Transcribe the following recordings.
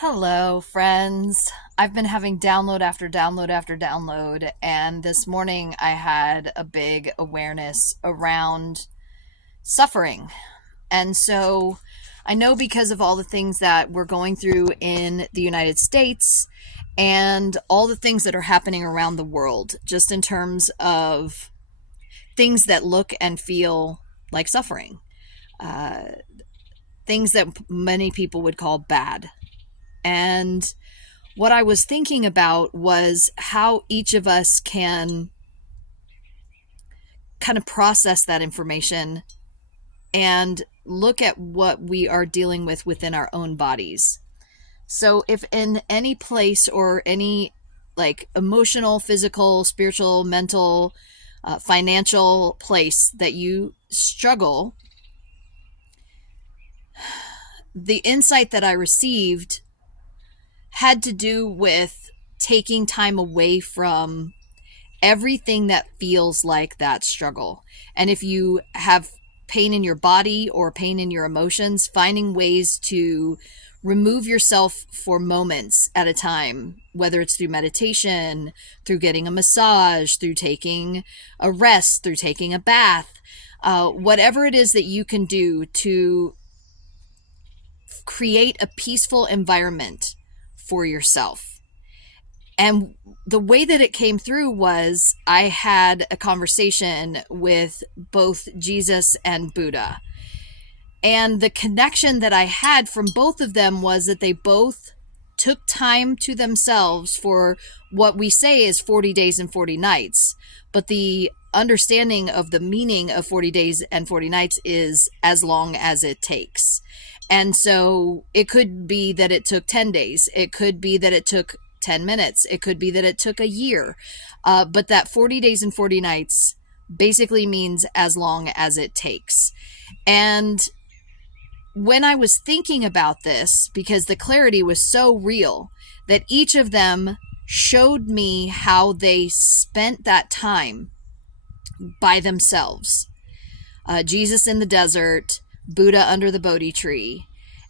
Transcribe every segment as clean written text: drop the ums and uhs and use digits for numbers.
Hello, friends. I've been having download after download after download, and this morning I had a big awareness around suffering. And so I know because of all the things that we're going through in the United States and all the things that are happening around the world, just in terms of things that look and feel like suffering, uh, things that many people would call bad. And what I was thinking about was how each of us can kind of process that information and look at what we are dealing with within our own bodies. So, if in any place or any like emotional, physical, spiritual, mental, financial place that you struggle, the insight that I received had to do with taking time away from everything that feels like that struggle. And if you have pain in your body or pain in your emotions, finding ways to remove yourself for moments at a time, whether it's through meditation, through getting a massage, through taking a rest, through taking a bath, whatever it is that you can do to create a peaceful environment for yourself. And the way that it came through was I had a conversation with both Jesus and Buddha. And the connection that I had from both of them was that they both took time to themselves for what we say is 40 days and 40 nights. But the understanding of the meaning of 40 days and 40 nights is as long as it takes. And so it could be that it took 10 days. It could be that it took 10 minutes. It could be that it took a year. But that 40 days and 40 nights basically means as long as it takes. And when I was thinking about this, because the clarity was so real, that each of them showed me how they spent that time by themselves. Jesus in the desert, Buddha under the Bodhi tree,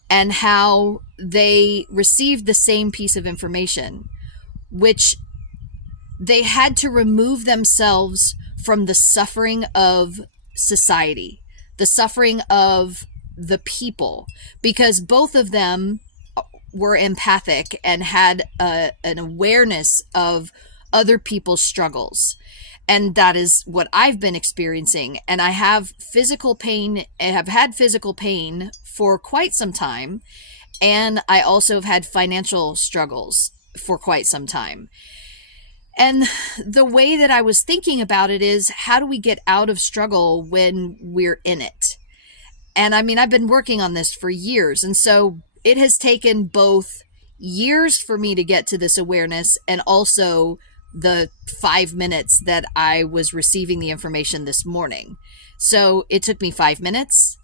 and how they received the same piece of information, which they had to remove themselves from the suffering of society, the suffering of the people, because both of them were empathic and had an awareness of other people's struggles. And that is what I've been experiencing. And I have physical pain, and have had physical pain for quite some time. And I also have had financial struggles for quite some time. And the way that I was thinking about it is, how do we get out of struggle when we're in it? And I mean, I've been working on this for years. And so it has taken both years for me to get to this awareness, and also the 5 minutes that I was receiving the information this morning. So it took me 5 minutes,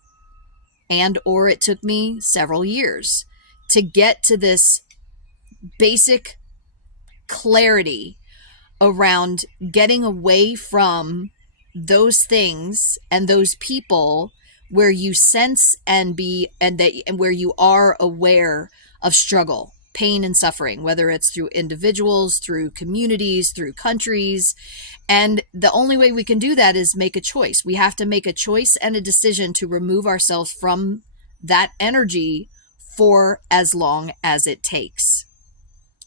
and or it took me several years to get to this basic clarity around getting away from those things and those people where you sense and where you are aware of struggle, pain, and suffering, whether it's through individuals, through communities, through countries. And the only way we can do that is make a choice. We have to make a choice and a decision to remove ourselves from that energy for as long as it takes,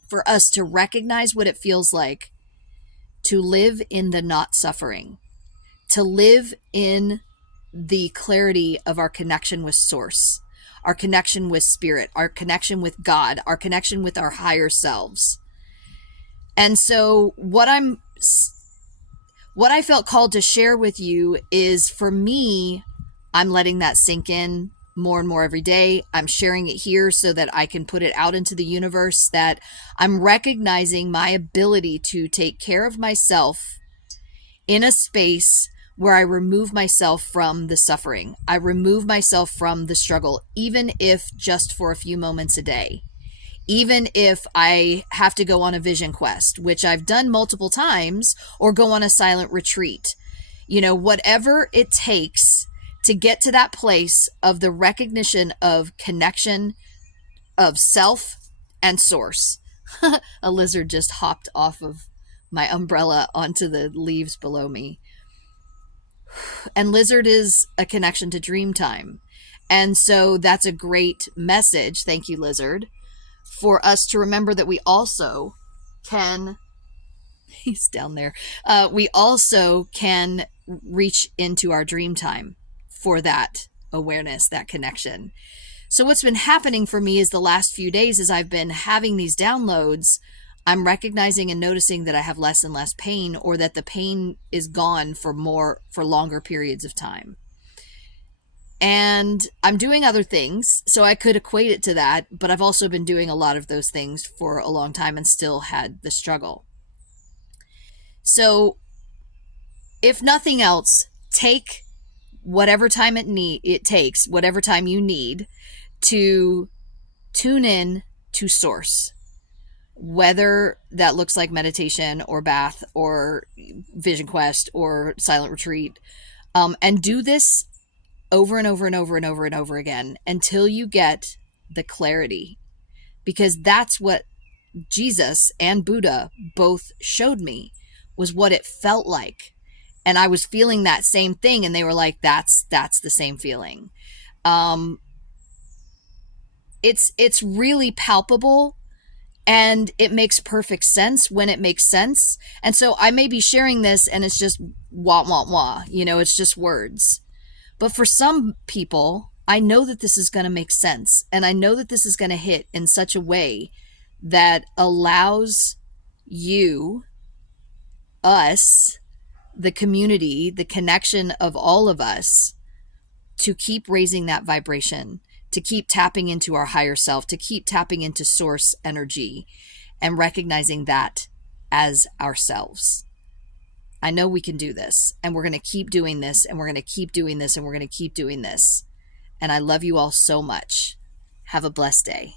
for us to recognize what it feels like to live in the not suffering, to live in the clarity of our connection with source, our connection with spirit, our connection with God, our connection with our higher selves. And so what I felt called to share with you is, for me, I'm letting that sink in more and more every day. I'm sharing it here so that I can put it out into the universe, that I'm recognizing my ability to take care of myself in a space where I remove myself from the suffering. I remove myself from the struggle, even if just for a few moments a day. Even if I have to go on a vision quest, which I've done multiple times, or go on a silent retreat. Whatever it takes to get to that place of the recognition of connection, of self, and source. A lizard just hopped off of my umbrella onto the leaves below me. And lizard is a connection to dream time. And so that's a great message. Thank you, lizard, for us to remember that we also can, he's down there. We also can reach into our dream time for that awareness, that connection. So what's been happening for me is the last few days, as I've been having these downloads, I'm recognizing and noticing that I have less and less pain, or that the pain is gone for longer periods of time. And I'm doing other things, so I could equate it to that, but I've also been doing a lot of those things for a long time and still had the struggle. So if nothing else, take whatever time it takes, whatever time you need to tune in to source, whether that looks like meditation or bath or vision quest or silent retreat, and do this over and over and over and over and over again until you get the clarity, because that's what Jesus and Buddha both showed me, was what it felt like. And I was feeling that same thing, and they were like, that's the same feeling. It's really palpable, and it makes perfect sense when it makes sense. And so I may be sharing this and it's just wah, wah, wah, it's just words. But for some people, I know that this is going to make sense. And I know that this is going to hit in such a way that allows you, us, the community, the connection of all of us, to keep raising that vibration, to keep tapping into our higher self, to keep tapping into source energy and recognizing that as ourselves. I know we can do this, and we're going to keep doing this, and we're going to keep doing this, and we're going to keep doing this. And I love you all so much. Have a blessed day.